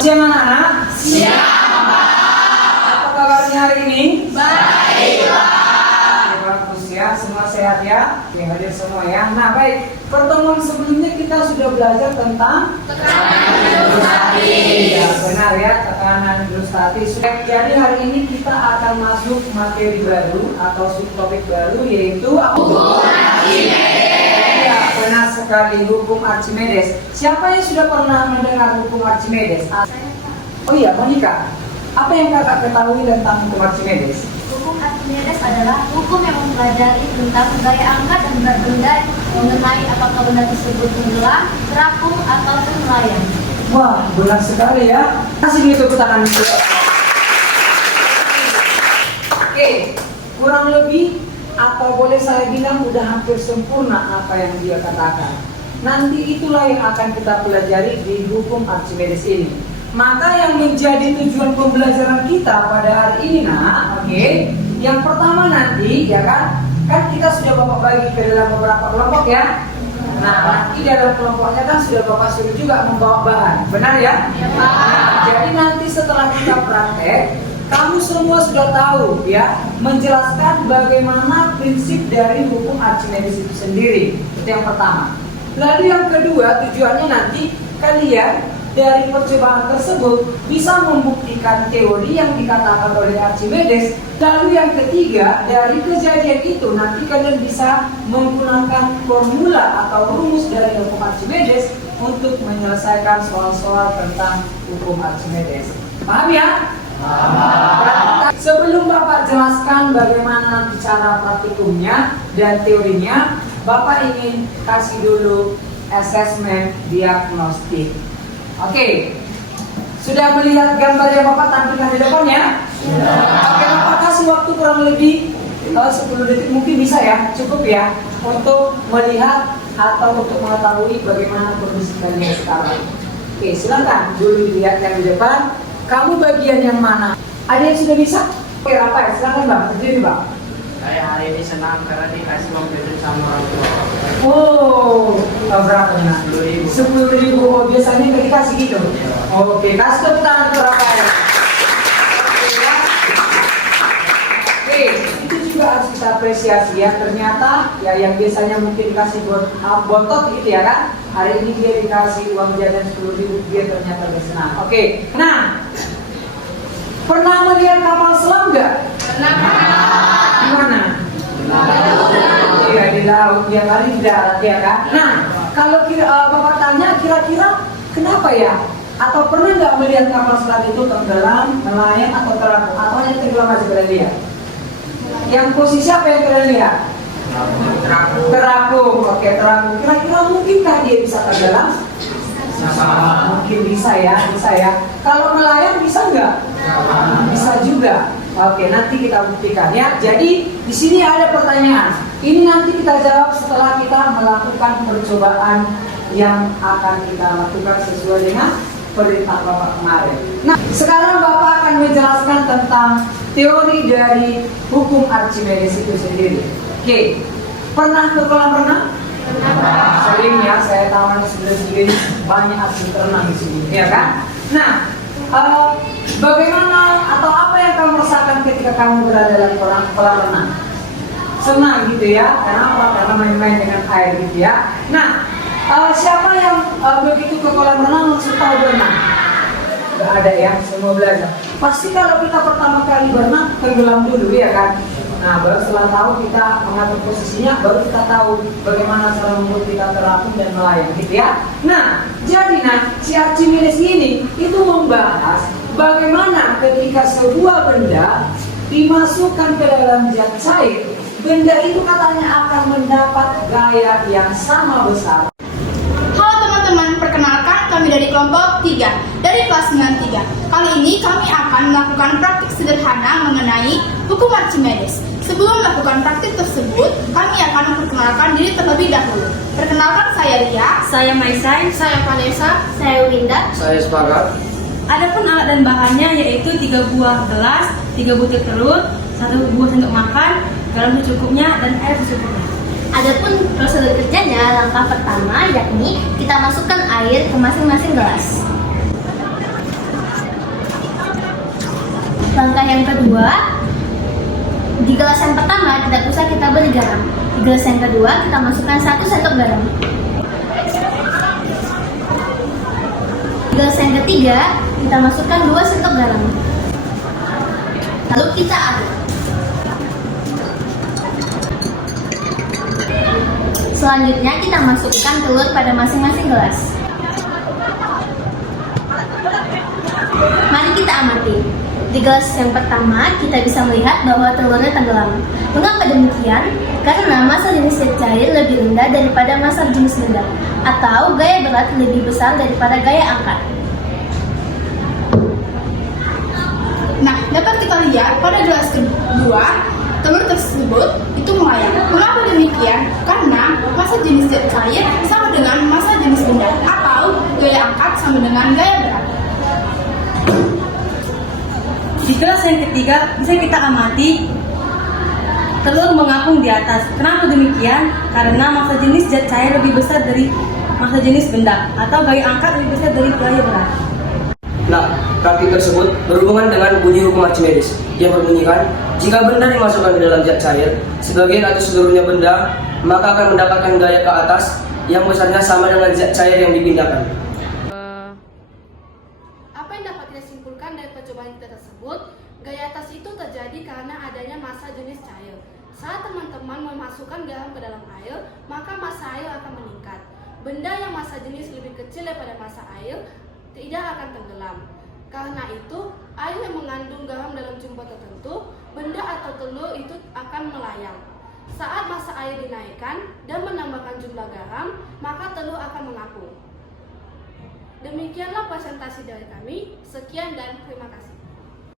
Siang anak-anak? Siang, Pak. Apa kabarnya hari ini? Baik, Pak. Bagus ya, semua sehat ya? Oke, hadir semua ya. Nah, baik. Pertemuan sebelumnya kita sudah belajar tentang tekanan hidrostatis. Ya, benar ya, tekanan hidrostatis. Jadi hari ini kita akan masuk materi baru atau subtopik baru, yaitu hukum Archimedes. Ya, benar sekali, hukum Archimedes. Siapa yang sudah pernah mendengar hukum Archimedes? Oh iya, Monica. Apa yang kakak ketahui tentang hukum Archimedes? Hukum Archimedes adalah hukum yang mempelajari tentang gaya angkat dan berat benda mengenai apakah benda tersebut tenggelam, terapung, ataupun melayang. Wah, benar sekali ya. Kasih gitu tepuk tangan. Oke, kurang lebih atau boleh saya bilang udah hampir sempurna apa yang dia katakan. Nanti itulah yang akan kita pelajari di hukum Archimedes ini. Maka yang menjadi tujuan pembelajaran kita pada hari ini, nak, oke? Yang pertama nanti, ya kan kita sudah Bapak bagi ke dalam beberapa kelompok ya. Nah, nanti dalam kelompoknya kan sudah Bapak suruh juga membawa bahan, benar ya? Ya, Pak. Nah, jadi nanti setelah kita praktek, kamu semua sudah tahu ya, menjelaskan bagaimana prinsip dari hukum Archimedes itu sendiri. Itu yang pertama. Lalu yang kedua, tujuannya nanti kalian dari percobaan tersebut bisa membuktikan teori yang dikatakan oleh Archimedes. Lalu yang ketiga, dari kejadian itu nanti kalian bisa menggunakan formula atau rumus dari hukum Archimedes untuk menyelesaikan soal-soal tentang hukum Archimedes. Paham ya? Paham. Sebelum Bapak jelaskan bagaimana cara praktikumnya dan teorinya, Bapak ingin kasih dulu asesmen diagnostik. Oke, sudah melihat gambar yang Bapak tampilkan di depan ya? Oke, Bapak kasih waktu kurang lebih 10 detik mungkin bisa ya, cukup ya, untuk melihat atau untuk mengetahui bagaimana kondisi kalian sekarang. Oke, silakan dulu dilihat yang di depan. Kamu bagian yang mana? Ada yang sudah bisa? Oke, Rafael, silakan Bang, berdiri Bang. Saya hari ini senang karena dikasih uang jajan sama orang tua. Oh, berapa nih? 10.000. Oh, biasanya nggak dikasih gitu. Oke, kasih tepuk tangan untuk Rafael. Oke, itu juga harus kita apresiasi ya. Ternyata ya yang biasanya mungkin dikasih bontot gitu ya kan. Hari ini dia dikasih uang jajan 10.000, dia ternyata bersenang. Oke, nah, pernah melihat kapal selam nggak? Pernah. Di mana? Ya di laut, dia kali di darat ya kan. Nah, kalau Bapak tanya kira-kira kenapa ya? Atau pernah nggak melihat kapal selam itu tenggelam, melayang atau terapung? Atau hanya tenggelam aja kalian lihat? Yang posisi apa yang kalian lihat? Terapung. Oke, terapung. Kira-kira mungkinkah dia bisa tenggelam? Mungkin bisa ya. Kalau melayang bisa nggak? Bisa juga. Oke, nanti kita buktikan ya. Jadi di sini ada pertanyaan. Ini nanti kita jawab setelah kita melakukan percobaan yang akan kita lakukan sesuai dengan perintah Bapak kemarin. Nah, sekarang Bapak akan menjelaskan tentang teori dari hukum Archimedes itu sendiri. Oke, pernah ke kolam renang? Sering ya, saya tahu sebelum banyak atlet renang di sini, ya kan? Nah, bagaimana atau apa yang kamu rasakan ketika kamu berada dalam kolam renang? Senang gitu ya? Kenapa? Karena main-main dengan air gitu ya. Nah, siapa yang begitu ke kolam renang langsung tahu berenang? Gak ada ya, semua belajar. Pasti kalau kita pertama kali berenang tenggelam dulu ya kan? Nah, baru setelah tahu kita mengatur posisinya, baru kita tahu bagaimana cara membuat kita terapung dan melayang gitu ya. Nah, jadi si Archimedes ini itu membahas bagaimana ketika sebuah benda dimasukkan ke dalam zat cair, benda itu katanya akan mendapat gaya yang sama besar. Halo teman-teman, perkenalkan kami dari kelompok 3 dari kelas 93. Kali ini kami akan melakukan praktik sederhana mengenai hukum Archimedes. Sebelum melakukan praktik tersebut, kami akan memperkenalkan diri terlebih dahulu. Perkenalkan, saya Ria, saya Maisai, Saya Vanessa, saya Winda. Saya sepakat. Adapun alat dan bahannya yaitu 3 buah gelas, 3 butir telur, 1 buah sendok makan, garam secukupnya, dan air secukupnya. Adapun prosedur kerjanya, langkah pertama yakni kita masukkan air ke masing-masing gelas. Langkah yang kedua, di gelas yang pertama tidak usah kita beri garam. Di gelas yang kedua kita masukkan 1 sendok garam. Di gelas yang ketiga kita masukkan 2 sendok garam. Lalu kita aduk. Selanjutnya kita masukkan telur pada masing-masing gelas. Mari kita amati. Di gelas yang pertama kita bisa melihat bahwa telurnya tenggelam. Mengapa demikian? Karena massa jenis zat cair lebih rendah daripada massa jenis benda, atau gaya berat lebih besar daripada gaya angkat. Nah, dapat kita lihat pada gelas kedua, telur tersebut itu melayang. Mengapa demikian? Karena massa jenis zat cair sama dengan massa jenis benda, atau gaya angkat sama dengan gaya berat. Di gelas yang ketiga bisa kita amati telur mengapung di atas. Kenapa demikian? Karena massa jenis zat cair lebih besar dari massa jenis benda, atau gaya angkat lebih besar dari gaya berat. Nah, praktik tersebut berhubungan dengan bunyi hukum Archimedes yang berbunyikan, jika benda dimasukkan ke dalam zat cair, sebagian atau seluruhnya benda, maka akan mendapatkan gaya ke atas yang besarnya sama dengan zat cair yang dipindahkan. Apa yang dapat kita simpulkan dari percobaan kita tersebut? Gaya atas itu terjadi karena adanya massa jenis cair. Saat teman-teman memasukkan garam ke dalam air, maka massa air akan meningkat. Benda yang massa jenis lebih kecil daripada massa air tidak akan tenggelam. Karena itu, air yang mengandung garam dalam jumlah tertentu, benda atau telur itu akan melayang. Saat massa air dinaikkan dan menambahkan jumlah garam, maka telur akan mengapung. Demikianlah presentasi dari kami. Sekian dan terima kasih.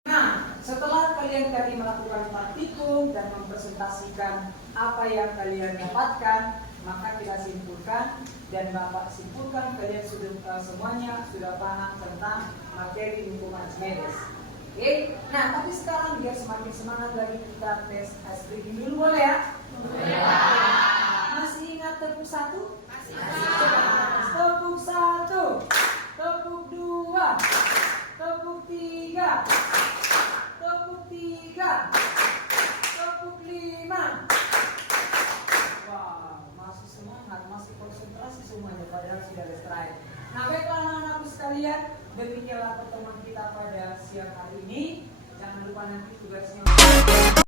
Nah, setelah kalian tadi melakukan praktikum dan mempresentasikan apa yang kalian dapatkan, maka kita simpulkan dan Bapak simpulkan kalian sudah semuanya sudah paham tentang materi hukum Archimedes. Oke, nah tapi sekarang biar semakin semangat lagi kita tes ice breaking dulu, boleh ya? Boleh. Masih ingat tepuk 1? Masih. Tepuk 1, tepuk 2, tepuk 3, tepuk 3, tepuk 5. Wow, masih semangat, masih konsentrasi semuanya padahal sudah ada terakhir. Nah, baiklah anak-anakku sekalian, demikianlah pertemuan kita pada siang hari.